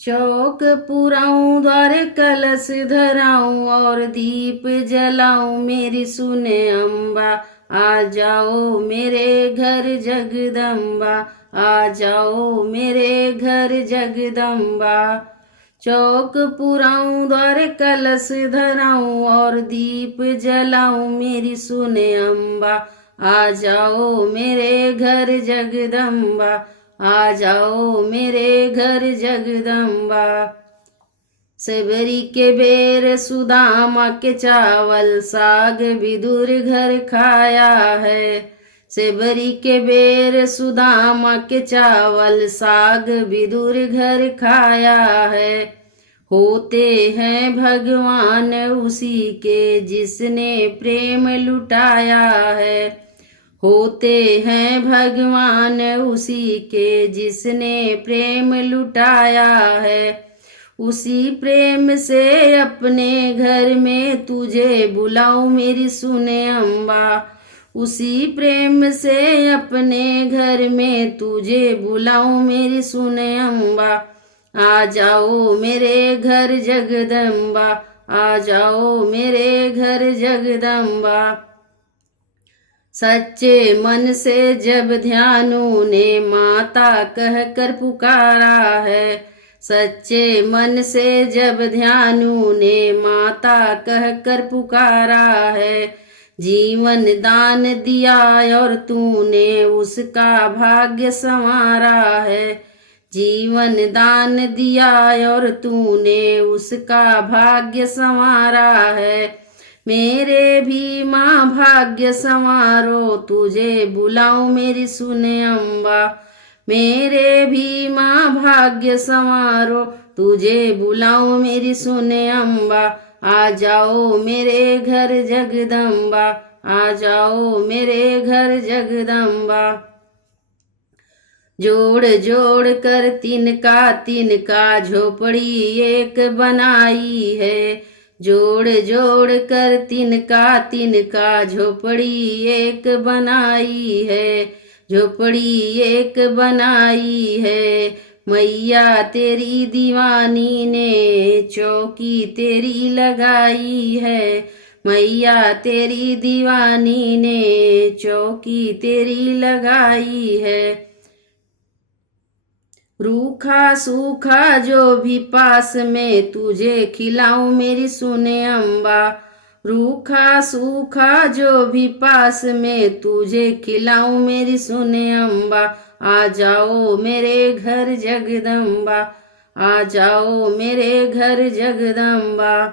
चौक पुराऊं द्वार कलश धराऊं और दीप जलाऊं मेरी सुने अम्बा। आ जाओ मेरे घर जगदम्बा, आ जाओ मेरे घर जगदम्बा। चौक पुराऊं द्वार कलश धराऊं और दीप जलाऊं मेरी सुने अम्बा। आ जाओ मेरे घर जगदम्बा, आ जाओ मेरे घर जगदम्बा। सेबरी के बेर सुदामा के चावल साग विदुर घर खाया है। सेबरी के बेर सुदामा के चावल साग विदुर घर खाया है। होते हैं भगवान उसी के जिसने प्रेम लुटाया है। होते हैं भगवान उसी के जिसने प्रेम लुटाया है। उसी प्रेम से अपने घर में तुझे बुलाऊं मेरी सुने अम्बा। उसी प्रेम से अपने घर में तुझे बुलाऊं मेरी सुने अम्बा। आ जाओ मेरे घर जगदम्बा, आ जाओ मेरे घर जगदम्बा। सच्चे मन से जब ध्यानु ने माता कह कर पुकारा है। सच्चे मन से जब ध्यानु ने माता कह कर पुकारा है। जीवन दान दिया और तूने उसका भाग्य संवारा है। जीवन दान दिया और तूने उसका भाग्य संवारा है। मेरे भी माँ भाग्य संवारो तुझे बुलाऊं मेरी सुने अम्बा। मेरे भी माँ भाग्य संवारो तुझे बुलाऊं मेरी सुने अम्बा। आ जाओ मेरे घर जगदम्बा, आ जाओ मेरे घर जगदम्बा। जोड़ जोड़ कर तिनका झोपड़ी एक बनाई है। जोड़ जोड़ कर तिनका झोपड़ी एक बनाई है। झोपड़ी एक बनाई है। मैया तेरी दीवानी ने चौकी तेरी लगाई है। मैया तेरी दीवानी ने चौकी तेरी लगाई है। रूखा सूखा जो भी पास में तुझे खिलाऊं मेरी सुने अम्बा। रूखा सूखा जो भी पास में तुझे खिलाऊं मेरी सुने अम्बा। आ जाओ मेरे घर जगदम्बा, आ जाओ मेरे घर जगदम्बा।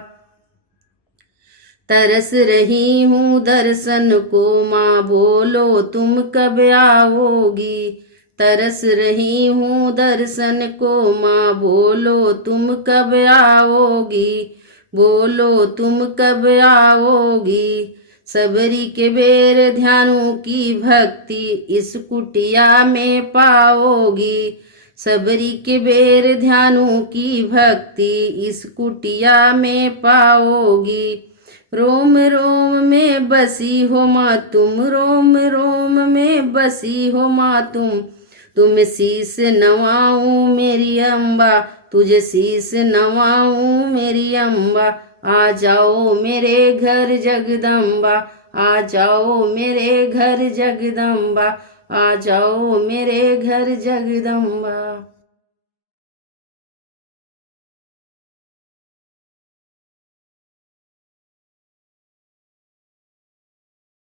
तरस रही हूँ दर्शन को माँ, बोलो तुम कब आओगी। तरस रही हूँ दर्शन को माँ, बोलो तुम कब आओगी। बोलो तुम कब आओगी। सबरी के बेर ध्यानु की भक्ति इस कुटिया में पाओगी। सबरी के बेर ध्यानु की भक्ति इस कुटिया में पाओगी। रोम रोम में बसी हो माँ तुम, रोम रोम में बसी हो माँ तुम शीस नवाऊं मेरी अम्बा, तुझे शीस नवाऊं मेरी अम्बा। आ जाओ मेरे घर जगदम्बा, आ जाओ मेरे घर जगदम्बा, आ जाओ मेरे घर जगदम्बा।